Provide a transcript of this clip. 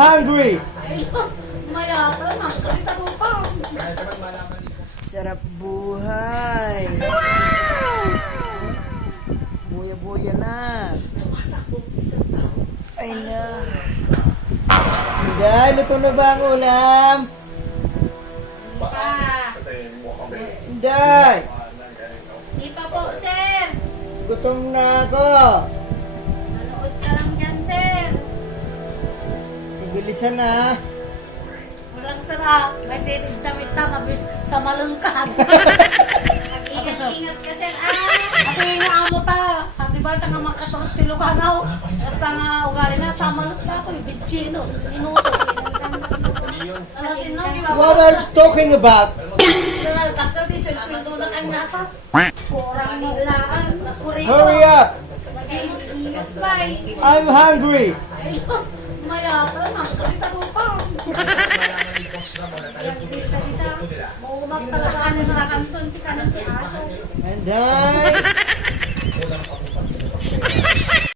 hungry. Mayata, nakakalita mo pa. Sarap buhay. Buya-buya na. Ay na. Hindi, luto na ba ang ulam? Hindi. Di pa po, sir. Gutom na ako. Manood ka lang dyan, sir. Bilisan na. Walang sarap. May tinidamit-ta, mabilis sa malungkad. Ingat-ingat ka, sir. Ako yung amo ta. Di ba, tanga makatoros tilukanaw. At tanga ugali na, sa malungkad ako, yung bitchino, inuso. Alasin na, di ba? What are you talking about? Takal di sulsuldo na kanya ta. Kurang nilaan. Hurry up. Mag-ingat pa eh. I'm hungry. Mayata, nakakalita mo pa. Maumag talaga ano nakakanton, ti kanan ti aso. And I